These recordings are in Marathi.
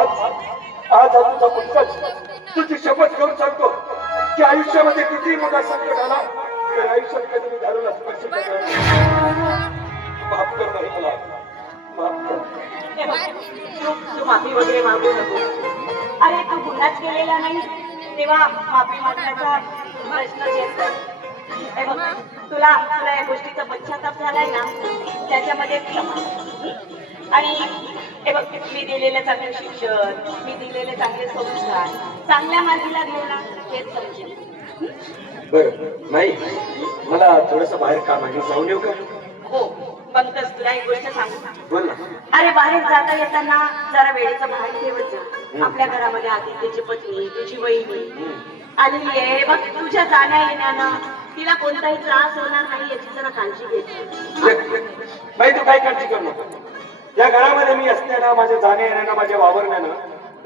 आज तुझा मुलगाच तुझी शपथ घेऊन सांगतो की आयुष्यामध्ये किती मोठा संकट आला तर आयुष्यात कधी मी घालून स्पर्श करणार नाही. माफ कर नाही मला माफ कर. तू माफी वगैरे मागू नको. अरे तू गुन्हाच केलेला नाही तेव्हा माफी मागण्याचा प्रश्नच येत नाही. हे बघ, तुला तुला या गोष्टीचा पश्चाताप झालाय ना त्याच्यामध्ये क्षमा. आणि हे बघ, मी दिलेलं चांगलं शिक्षण, मी दिलेले चांगले संस्कार चांगल्या मार्गी लागले ना हेच समजेल. बर नाही मला थोडस बाहेर काम आहे जाऊन येऊ का? हो पंकज, तुला एक गोष्ट सांगू. बोल ना. अरे बाहेर जाता येताना जरा वेळेचं भान ठेवत जा. आपल्या घरामध्ये आदित्यची पत्नी तुझी वहिनी आलेली आहे बघ. तुझ्या जाण्या येण्यानं तिला कोणताही त्रास होणार नाही याची जरा काळजी घ्यायची. बाई तू काय काळजी करू नको. या घरामध्ये मी असताना माझ्या जाण्या येण्यानं माझ्या वावरण्यानं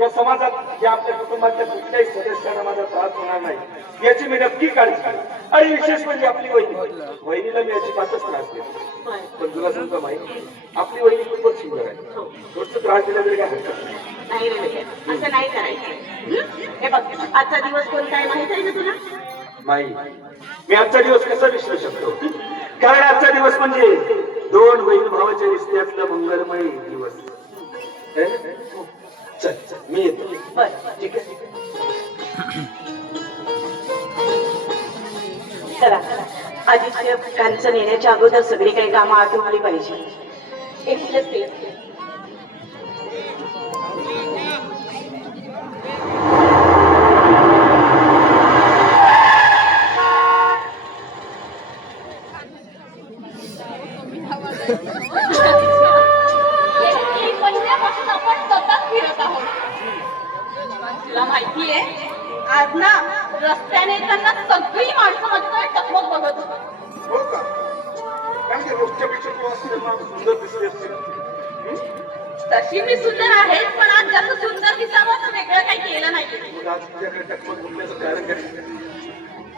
या समाजात या आपल्या कुटुंबातल्या कुठल्याही सदस्यांना माझा त्रास होणार नाही याची मी नक्की काळजी घेईन. आणि विशेष म्हणजे आपली वहिनीला मी अजिबातच त्रास देतो. पण तुला सांगतो माहिती आपली वहिनी खूपच सुंदर आहे. थोडस त्रास दिला तरी काय हरकत नाही रे, असं नाही करायचं. हे बघ, आजचा दिवस कोणता आहे माहित आहे ना तुला? नाही. मी आजचा दिवस कसा विसरू शकतो? कारण आजचा दिवस म्हणजे दोन बहीण भावाच्या रिश्त्यातला मंगलमय दिवस. चल चल मी येतो. बरं ठीक आहे. चला, आदित्य कांचन येण्याच्या अगोदर सगळी काही कामं आटोपली पाहिजे. एकटीच ते पहिल्यापासून आपण सतत फिरत आहोत. तुला माहितीये आज ना रस्त्याने येताना सगळी माणसं माझ्याकडे टकमक बघत होती. हो का? कारण की रोजच्यापेक्षा तू असते ना सुंदर दिसली असते. तशी मी सुंदर आहे पण आज जास्त सुंदर दिसावं असं वेगळं काही केलं नाही. आज तुझ्याकडे टकमक बोलण्याचं कारण काय?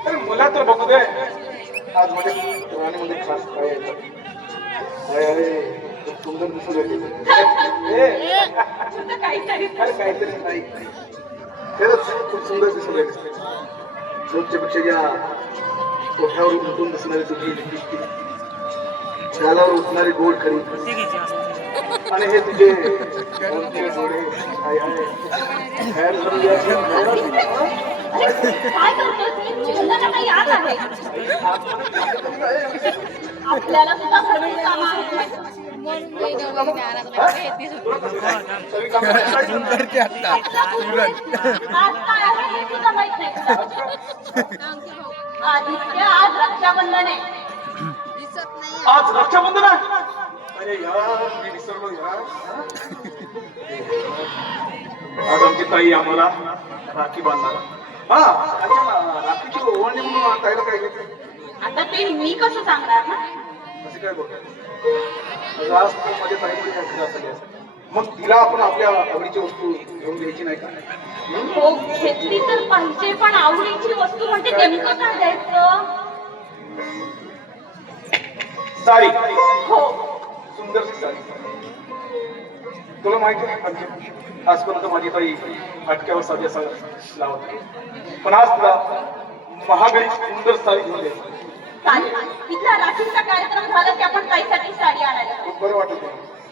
तर मला तर बघू दे आज माझ्या राणीमध्ये खास काय आहे. खूप सुंदर दिसून येते. काहीतरी काहीतरी नाही खरंच खूप सुंदर दिसून येते. रोजच्यापेक्षा या कोठ्यावर उठून दिसणारी तुझी लिपस्टिक, गालावर उठणारी गोड खरी आणि हे तुझे डोळे काय काही याद आहे आपल्याला सुद्धा भरपूर कामं आहेत. आज काय आहे हे सुद्धा माहित नाही तुला. आदित्य आज रक्षाबंधन आहे. आज रक्षाबंधन आहे. अरे यार मी विसरलो यार. आज आमची ताई आम्हाला राखी बांधणार. राखीची ओवाळणी म्हणून ताईला काय घेतलं. आता ते मी कसं सांगणार ना. असं काय बोलतो आज माझ्या ताईकडे काय खरं असं मग तिला आपण आपल्या आवडीची वस्तू घेऊन द्यायची नाही का? हो घेतली तर पाहिजे पण आवडीची वस्तू म्हणजे नेमकं काय द्यायचं. साडी. हो सुंदरशी साडी. तुला माहिती आहे आजपर्यंत माझी ताई फाटक्यावर साधी लावत पण आज तुला महागडी सुंदर साडी घेऊन द्यायची. चालेल. इथला राखीचा कार्यक्रम झाला की आपण ताईसाठी साडी आणायला. खूप बरं वाटत